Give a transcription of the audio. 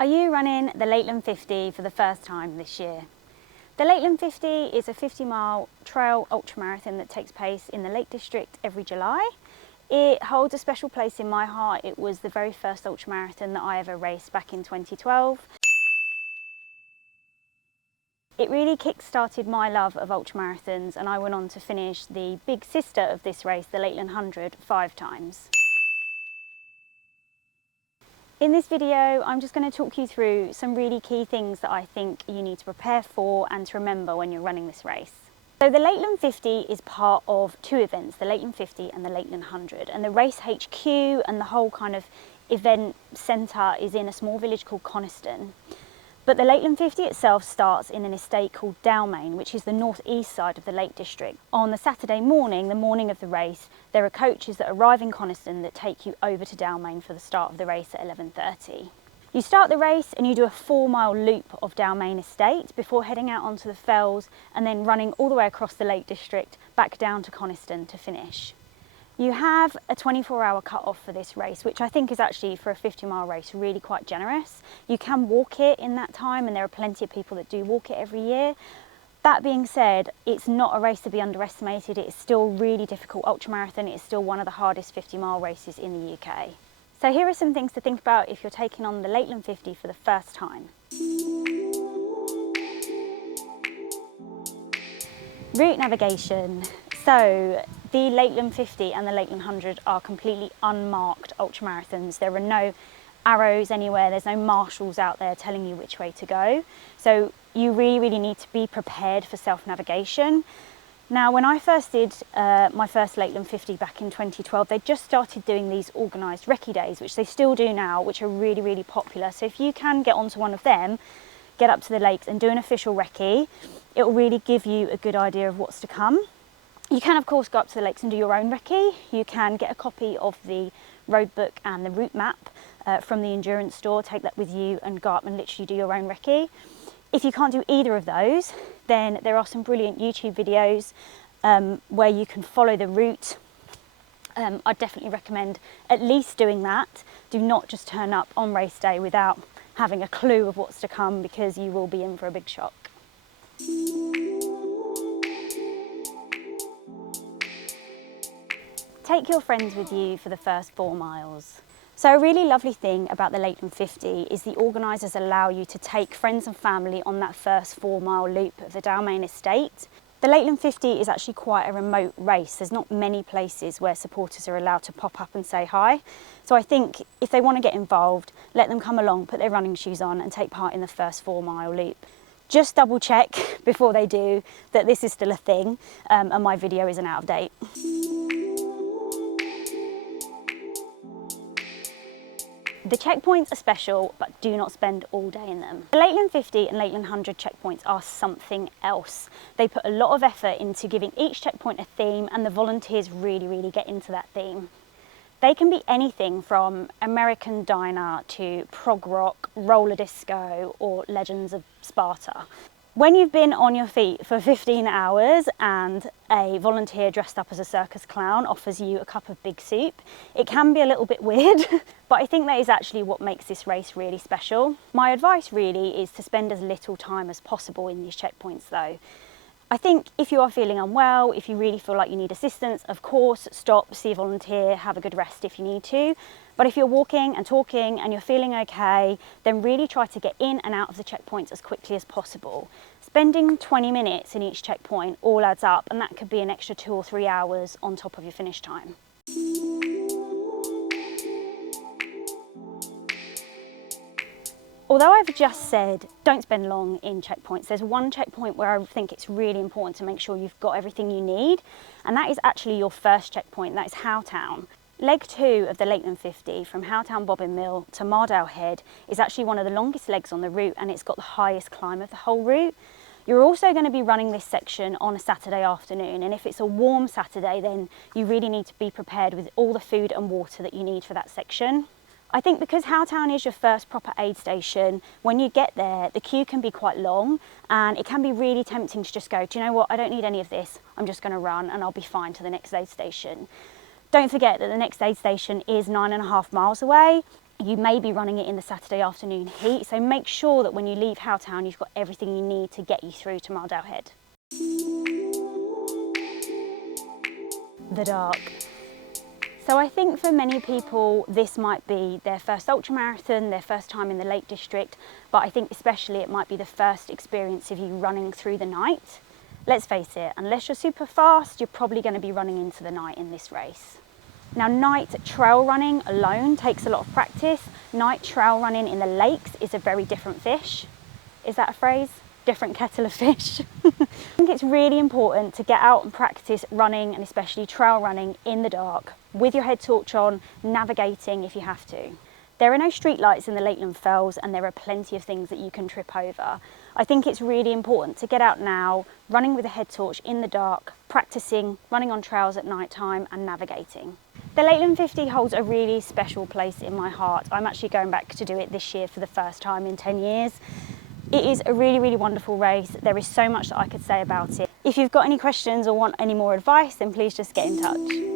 Are you running the Lakeland 50 for the first time this year? The Lakeland 50 is a 50-mile trail ultramarathon that takes place in the Lake District every July. It holds a special place in my heart. It was the very first ultramarathon that I ever raced back in 2012. It really kick-started my love of ultramarathons, and I went on to finish the big sister of this race, the Lakeland 100, 5 times. In this video, I'm just going to talk you through some really key things that I think you need to prepare for and to remember when you're running this race. So the Lakeland 50 is part of two events, the Lakeland 50 and the Lakeland 100. And the race HQ and the whole kind of event centre is in a small village called Coniston. But the Lakeland 50 itself starts in an estate called Dalmain, which is the northeast side of the Lake District. On the Saturday morning, the morning of the race, there are coaches that arrive in Coniston that take you over to Dalmain for the start of the race at 11:30. You start the race and you do a 4-mile loop of Dalmain Estate before heading out onto the fells and then running all the way across the Lake District back down to Coniston to finish. You have a 24-hour cut-off for this race, which I think is actually, for a 50-mile race, really quite generous. You can walk it in that time, and there are plenty of people that do walk it every year. That being said, it's not a race to be underestimated. It is still really difficult ultramarathon. It is still one of the hardest 50-mile races in the UK. So here are some things to think about if you're taking on the Lakeland 50 for the first time. Route navigation. So the Lakeland 50 and the Lakeland 100 are completely unmarked ultramarathons. There are no arrows anywhere, there's no marshals out there telling you which way to go. So you really need to be prepared for self-navigation. Now, when I first did my first Lakeland 50 back in 2012, they just started doing these organised recce days, which they still do now, which are really popular. So if you can get onto one of them, get up to the lakes and do an official recce, it will really give you a good idea of what's to come. You can of course go up to the lakes and do your own recce. You can get a copy of the road book and the route map from the endurance store, take that with you and go up and literally do your own recce. If you can't do either of those, then there are some brilliant YouTube videos where you can follow the route. I'd definitely recommend at least doing that. Do not just turn up on race day without having a clue of what's to come, because you will be in for a big shock. Take your friends with you for the first 4 miles. So a really lovely thing about the Lakeland 50 is the organisers allow you to take friends and family on that first 4-mile loop of the Dalmain Estate. The Lakeland 50 is actually quite a remote race. There's not many places where supporters are allowed to pop up and say hi. So I think if they want to get involved, let them come along, put their running shoes on and take part in the first 4-mile loop. Just double check before they do that this is still a thing and my video isn't out of date. The checkpoints are special, but do not spend all day in them. The Lakeland 50 and Lakeland 100 checkpoints are something else. They put a lot of effort into giving each checkpoint a theme, and the volunteers really get into that theme. They can be anything from American Diner to prog rock, roller disco, or Legends of Sparta. When you've been on your feet for 15 hours and a volunteer dressed up as a circus clown offers you a cup of big soup, it can be a little bit weird, but I think that is actually what makes this race really special. My advice really is to spend as little time as possible in these checkpoints though. I think if you are feeling unwell, if you really feel like you need assistance, of course, stop, see a volunteer, have a good rest if you need to. But if you're walking and talking and you're feeling okay, then really try to get in and out of the checkpoints as quickly as possible. Spending 20 minutes in each checkpoint all adds up, and that could be an extra 2 or 3 hours on top of your finish time. Although I've just said don't spend long in checkpoints, there's one checkpoint where I think it's really important to make sure you've got everything you need, and that is actually your first checkpoint. That is Howtown. Leg 2 of the Lakeland 50 from Howtown Bobbin Mill to Mardale Head is actually one of the longest legs on the route, and it's got the highest climb of the whole route. You're also going to be running this section on a Saturday afternoon, and if it's a warm Saturday, then you really need to be prepared with all the food and water that you need for that section. I think because Howtown is your first proper aid station, when you get there, the queue can be quite long, and it can be really tempting to just go, do you know what, I don't need any of this, I'm just going to run and I'll be fine to the next aid station. Don't forget that the next aid station is 9.5 miles away. You may be running it in the Saturday afternoon heat, so make sure that when you leave Howtown you've got everything you need to get you through to Mardale Head. The dark. So I think for many people this might be their first ultramarathon, their first time in the Lake District, but I think especially it might be the first experience of you running through the night. Let's face it, unless you're super fast, you're probably going to be running into the night in this race. Now, night trail running alone takes a lot of practice. Night trail running in the lakes is a very different fish. Is that a phrase? Different kettle of fish. I think it's really important to get out and practice running, and especially trail running in the dark, with your head torch on, navigating if you have to. There are no street lights in the Lakeland Fells, and there are plenty of things that you can trip over. I think it's really important to get out now, running with a head torch in the dark, practicing running on trails at night time and navigating. The Lakeland 50 holds a really special place in my heart. I'm actually going back to do it this year for the first time in 10 years. It is a really, really wonderful race. There is so much that I could say about it. If you've got any questions or want any more advice, then please just get in touch.